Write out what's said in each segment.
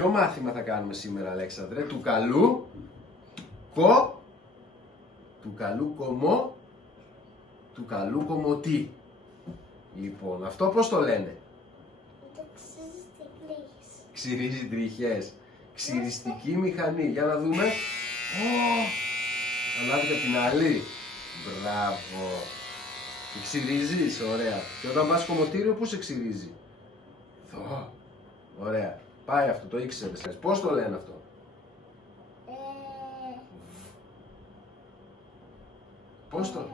Ποιο μάθημα θα κάνουμε σήμερα, Αλέξανδρε? Του καλού κομμό, του καλού κομμωτή. Λοιπόν, αυτό πώς το λένε? Ξυρίζει τριχιές. Ξυριστική μηχανή. Για να δούμε. Ανάβει και από την άλλη. Μπράβο. Και ξυρίζεις, ωραία. Και όταν πας κομμωτήριο, πού σε ξυρίζει? Εδώ. Ωραία. Πάει αυτό, το ήξερες. Πώς το λένε αυτό? Πώς το?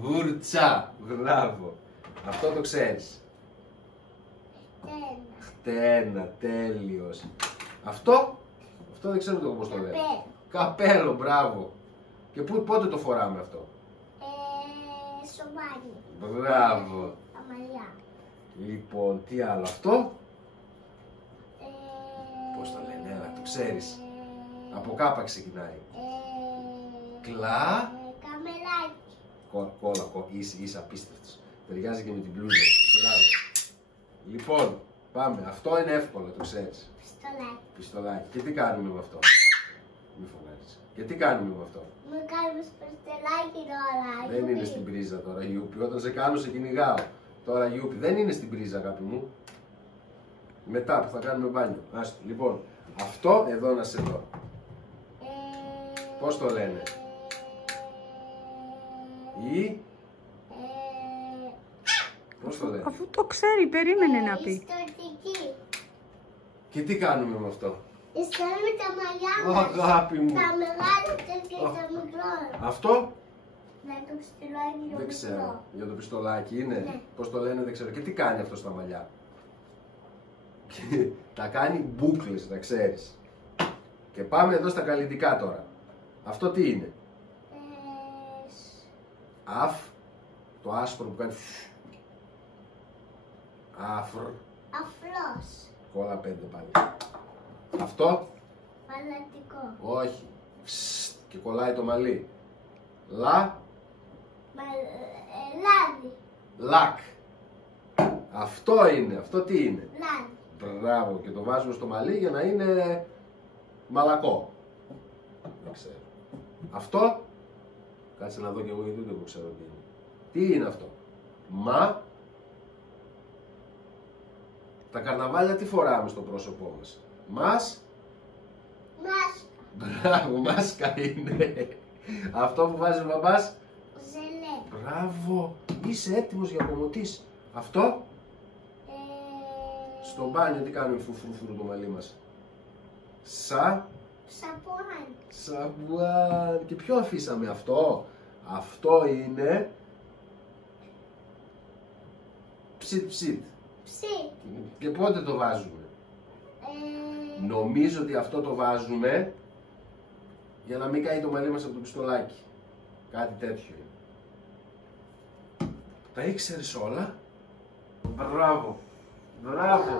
Βούρτσα. Μπράβο. Αυτό το ξέρεις. Χτένα. Τέλειος. Αυτό δεν ξέρω το πώς το λένε. Καπέλο. Μπράβο. Και πότε το φοράμε αυτό? Σοβάρι. Μπράβο. Αμαλιά. Λοιπόν, τι άλλο αυτό? Πώς το λένε, έλα, το ξέρεις. Από κάπα ξεκινάει. Καμελάκι. Κόλλα, είσαι απίστευτος. Ταιριάζει και με την μπλούζα. Μπράβο. Λοιπόν, πάμε. Αυτό είναι εύκολο, το ξέρεις. Πιστολάκι. Και τι κάνουμε με αυτό? Μη φωνάζεις. Και τι κάνουμε με αυτό? Μου κάνουμε πιστολάκι τώρα. Δεν είναι στην πρίζα τώρα, Γιούπι. Όταν σε κάνω, σε κυνηγάω. Τώρα, Γιούπι, δεν είναι στην πρίζα, αγάπη μου. Μετά που θα κάνουμε μπάνιο. Άστο. Λοιπόν, αυτό εδώ να σε δω. Πώς το λένε? Πώς το λένε? Αφού το ξέρει, περίμενε να πει. Ιστορική. Και τι κάνουμε με αυτό? Ιστορούμε τα μαλλιά μας. Αγάπη μου. Τα μεγάλα και τα μικρά. Αυτό? Για το πιστολάκι. Δεν ξέρω. Για το πιστολάκι είναι. Ναι. Πώς το λένε δεν ξέρω. Και τι κάνει αυτό στα μαλλιά? Τα κάνει μπούκλες, τα ξέρεις. Και πάμε εδώ στα καλλιτικά τώρα. Αυτό τι είναι? Το άσπρο που κάνει. Αφρός. Κόλλα 5 πάλι. Αυτό? Παλατικό. Όχι. Και κολλάει το μαλλί. Λάδι. Λακ. Αυτό είναι. Αυτό τι είναι? Λάδι. Μπράβο. Και το βάζουμε στο μαλλί για να είναι μαλακό. Δεν ξέρω. Αυτό? Κάτσε να δω και εγώ γιατί δεν το ξέρω τι είναι. Τι είναι αυτό? Τα καρναβάλια τι φοράμε στο πρόσωπό μας? Μάσκα. Μπράβο, μάσκα είναι. Αυτό που βάζει ο μπαμπάς? Ζελέ. Μπράβο. Είσαι έτοιμος για κομμωτής. Αυτό? Στο μπάνιο τι κάνουμε φουρφουρ το μαλλί μας? Σαπουάν. Σαμπουάν. Και ποιο αφήσαμε αυτό? Αυτό είναι ψιτ. Και πότε το βάζουμε? Νομίζω ότι αυτό το βάζουμε για να μην καεί το μαλλί μας από το πιστολάκι. Κάτι τέτοιο είναι. Τα ήξερες όλα? Μπράβο. Μπράβο.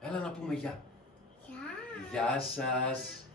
Έλα να πούμε γεια. Γεια σας.